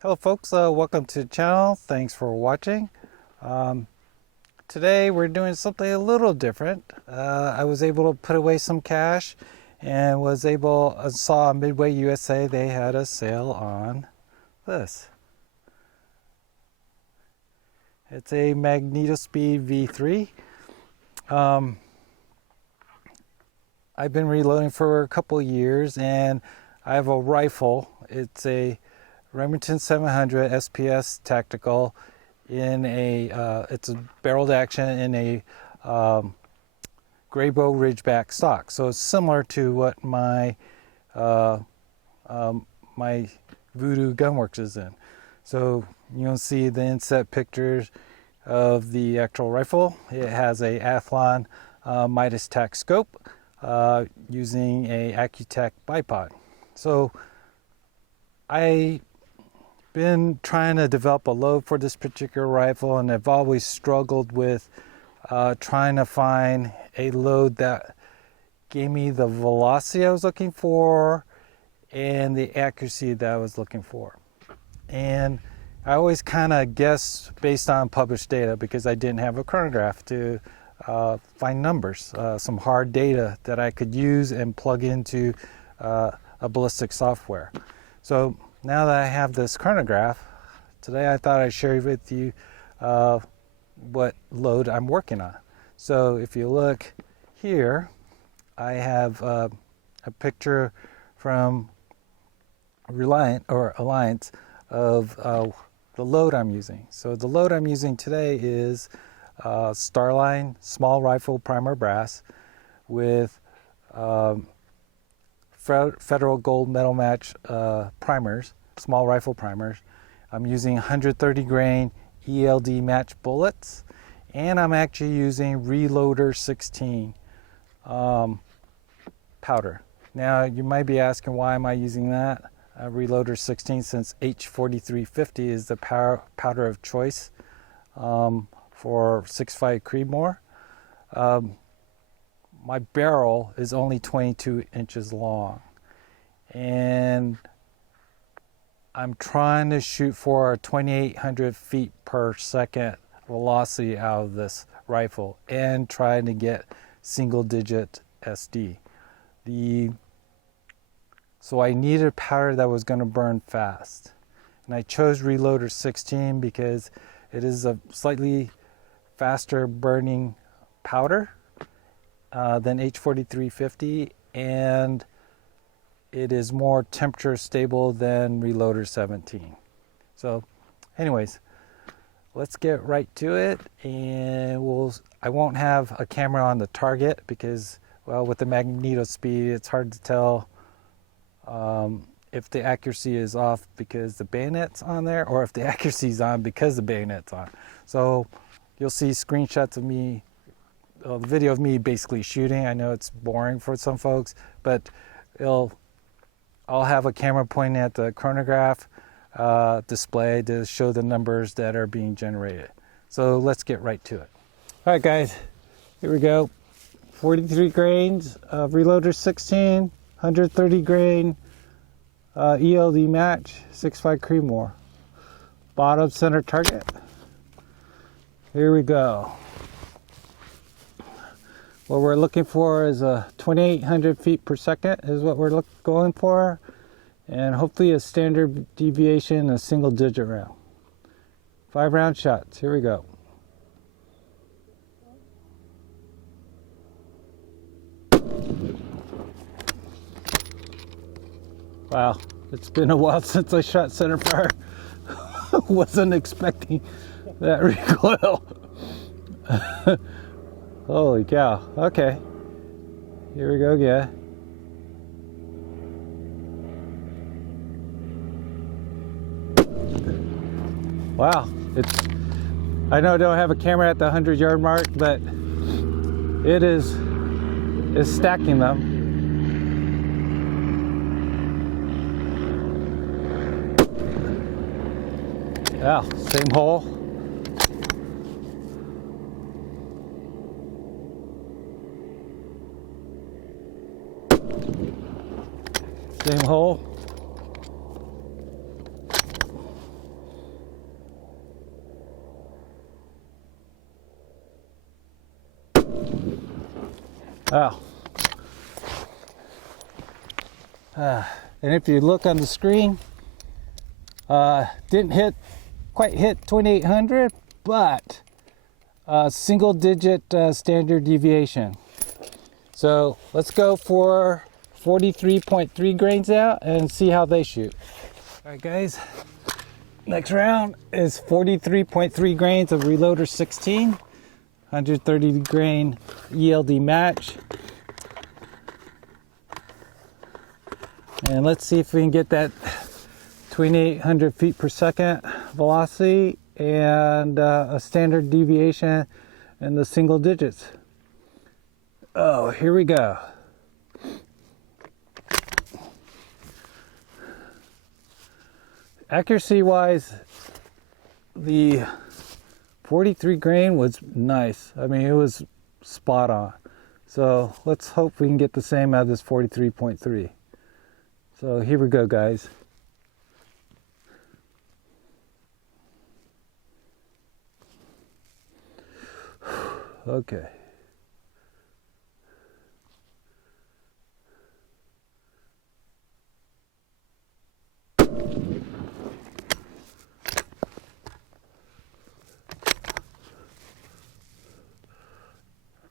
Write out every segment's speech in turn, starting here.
Hello folks, welcome to the channel. Thanks for watching. Today we're doing something a little different. I was able to put away some cash and saw on Midway USA they had a sale on this. It's a MagnetoSpeed V3. I've been reloading for a couple years and I have a rifle. It's a Remington 700 SPS Tactical in it's a barreled action in a Grayboe Ridgeback stock. So it's similar to what my my Voodoo Gunworks is in. So you'll see the inset pictures of the actual rifle. It has a Athlon Midas Tac scope using a Accutech bipod. So I been trying to develop a load for this particular rifle, and I've always struggled with trying to find a load that gave me the velocity I was looking for and the accuracy that I was looking for. And I always kind of guessed based on published data because I didn't have a chronograph to find numbers, some hard data that I could use and plug into a ballistic software. So now that I have this chronograph, today I thought I'd share with you what load I'm working on. So if you look here, I have a picture from Alliance of the load I'm using. So the load I'm using today is Starline small rifle primer brass with Federal Gold Metal Match primers, small rifle primers. I'm using 130 grain ELD match bullets, and I'm actually using Reloader 16 powder. Now you might be asking, why am I using that Reloader 16, since H4350 is the powder of choice for 6.5 Creedmoor. My barrel is only 22 inches long, and I'm trying to shoot for a 2,800 feet per second velocity out of this rifle and trying to get single digit SD. So I needed a powder that was going to burn fast, and I chose Reloader 16 because it is a slightly faster burning powder than H4350, and it is more temperature stable than Reloader 17. So anyways, let's get right to it, and I won't have a camera on the target because, well, with the MagnetoSpeed it's hard to tell if the accuracy is off because the bayonet's on there, or if the accuracy is on because the bayonet's on. So you'll see screenshots of me, the video of me basically shooting. I know it's boring for some folks, but I'll have a camera pointing at the chronograph display to show the numbers that are being generated. So let's get right to it. All right, guys, here we go. 43 grains of Reloader 16, 130 grain ELD match, 6.5 Creedmoor. Bottom center target. Here we go. What we're looking for is a 2,800 feet per second is what we're going for, and hopefully a standard deviation, a single digit round. 5 round shots. Here we go. Wow, it's been a while since I shot center fire. Wasn't expecting that recoil. Holy cow. Okay. Here we go again. Wow. I know I don't have a camera at the 100-yard mark, but it's stacking them. Yeah, same hole. Same hole. Oh. And if you look on the screen, didn't quite hit 2800, but single digit standard deviation. So let's go for 43.3 grains out and see how they shoot. All right, guys. Next round is 43.3 grains of Reloader 16, 130 grain ELD match. And let's see if we can get that 2,800 feet per second velocity and a standard deviation in the single digits. Oh, here we go. Accuracy wise, the 43 grain was nice. I mean, it was spot on. So let's hope we can get the same out of this 43.3. So here we go, guys. Okay.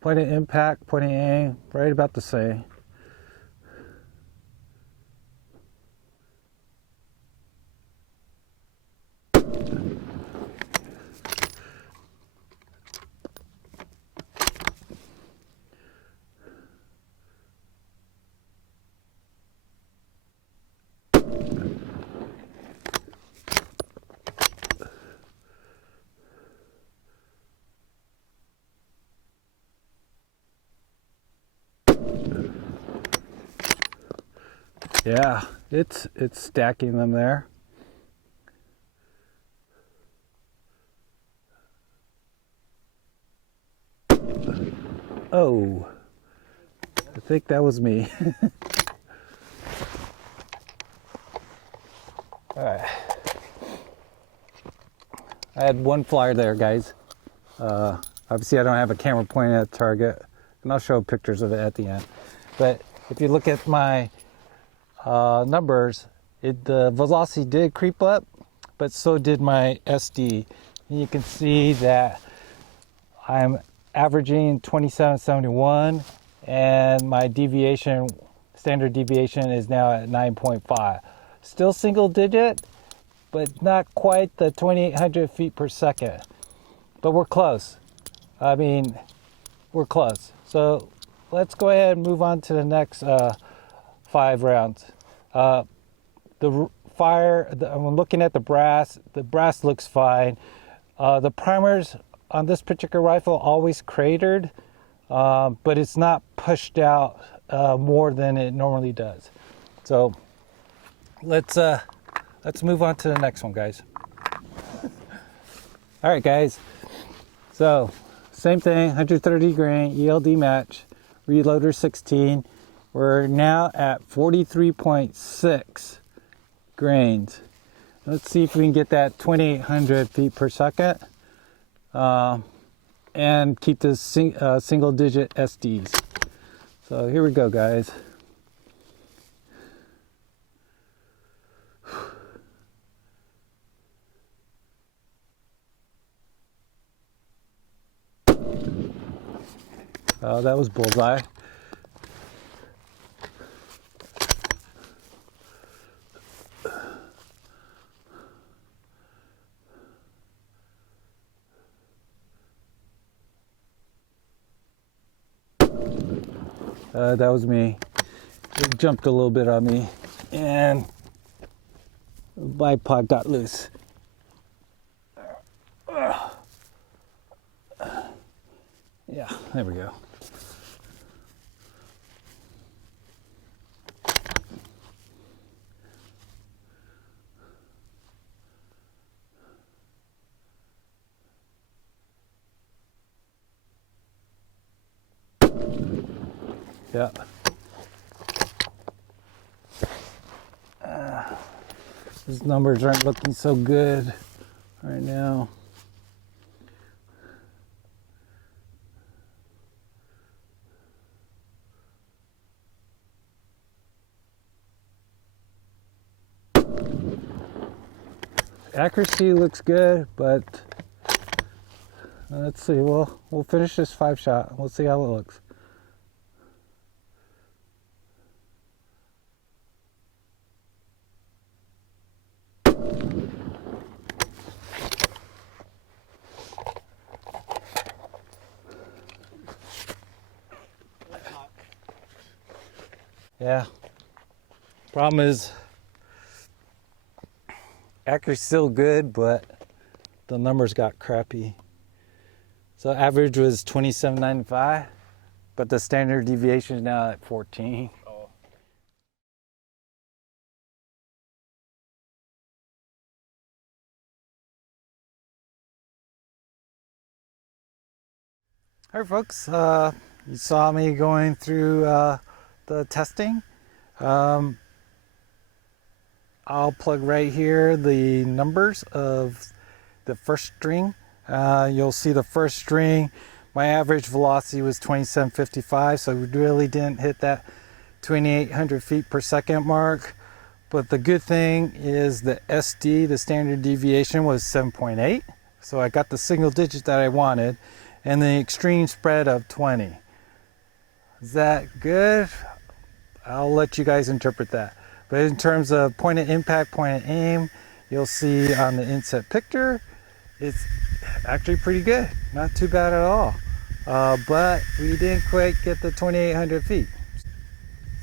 Point of impact, point of aim, right about the same. Yeah, it's stacking them there. Oh, I think that was me. All right. I had one flyer there, guys. Obviously, I don't have a camera pointing at the target, and I'll show pictures of it at the end. But if you look at my numbers, the velocity did creep up, but so did my SD. And you can see that I'm averaging 2771, and my deviation, standard deviation, is now at 9.5. Still single digit, but not quite the 2,800 feet per second. But we're close. I mean, we're close. So let's go ahead and move on to the next 5 rounds. The fire, I'm looking at the brass looks fine. The primers on this particular rifle always cratered, but it's not pushed out more than it normally does. So let's move on to the next one, guys. All right, guys. So same thing, 130 grain ELD match, Reloader 16. We're now at 43.6 grains. Let's see if we can get that 2,800 feet per second and keep the single digit SDs. So here we go, guys. Oh, that was bullseye. That was me. It jumped a little bit on me, and the bipod got loose. Yeah, there we go. Yeah. These numbers aren't looking so good right now. accuracy looks good, but let's see. We'll finish this 5-shot. We'll see how it looks. Yeah. Problem is, accuracy's still good, but the numbers got crappy. So average was 27.95, but the standard deviation is now at 14. Oh. All right, folks. You saw me going through the testing. I'll plug right here the numbers of the first string. You'll see the first string, my average velocity was 2755, so we really didn't hit that 2800 feet per second mark. But the good thing is the SD, the standard deviation, was 7.8, so I got the single digit that I wanted, and the extreme spread of 20. Is that good? I'll let you guys interpret that. But in terms of point of impact, point of aim, you'll see on the inset picture, it's actually pretty good. Not too bad at all. But we didn't quite get the 2,800 feet.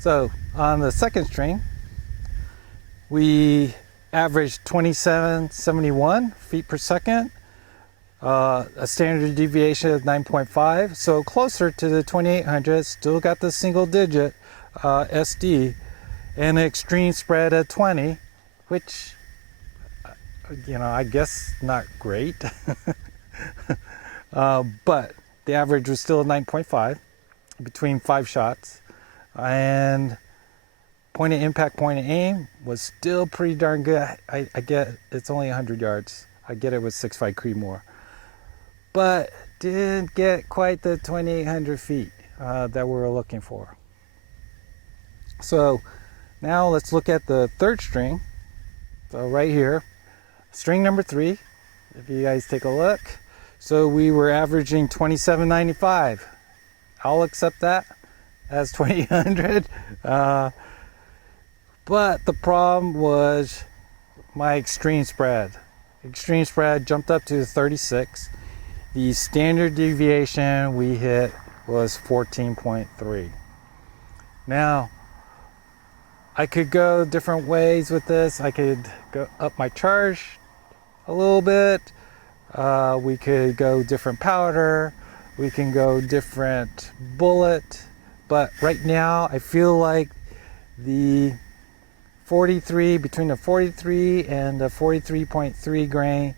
So on the second string, we averaged 2771 feet per second, a standard deviation of 9.5, so closer to the 2,800. Still got the single digit SD, and an extreme spread of 20, which, you know, I guess not great. But the average was still 9.5 between 5 shots, and point of impact, point of aim was still pretty darn good. I get it's only 100 yards. I get it with 6.5 Creedmoor, but didn't get quite the 2,800 feet that we were looking for. So now let's look at the third string. So right here, string number 3, if you guys take a look. So we were averaging 27.95. I'll accept that as 2,800. But the problem was my extreme spread. Extreme spread jumped up to 36. The standard deviation we hit was 14.3. Now, I could go different ways with this. I could go up my charge a little bit. We could go different powder. We can go different bullet. But right now, I feel like the 43, between the 43 and the 43.3 grain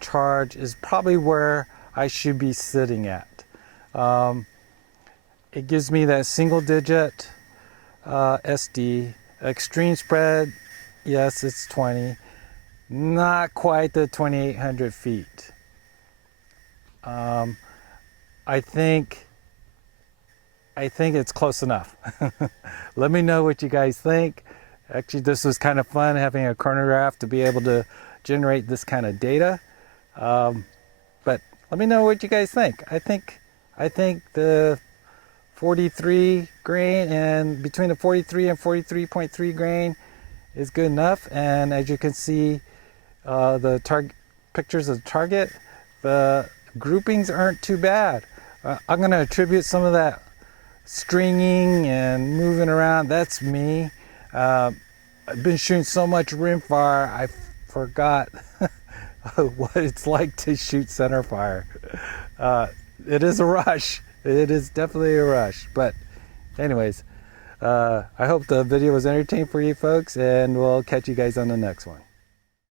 charge is probably where I should be sitting at. It gives me that single digit SD. Extreme spread, yes, it's 20. Not quite the 2,800 feet. I think it's close enough. Let me know what you guys think. Actually, this was kind of fun having a chronograph to be able to generate this kind of data. But let me know what you guys think. I think the 43 grain and between the 43 and 43.3 grain is good enough. And as you can see, the pictures of the target, the groupings aren't too bad. I'm going to attribute some of that stringing and moving around. That's me. I've been shooting so much rimfire, I forgot what it's like to shoot center fire. It is a rush. It is definitely a rush. But anyways, I hope the video was entertaining for you folks, and we'll catch you guys on the next one.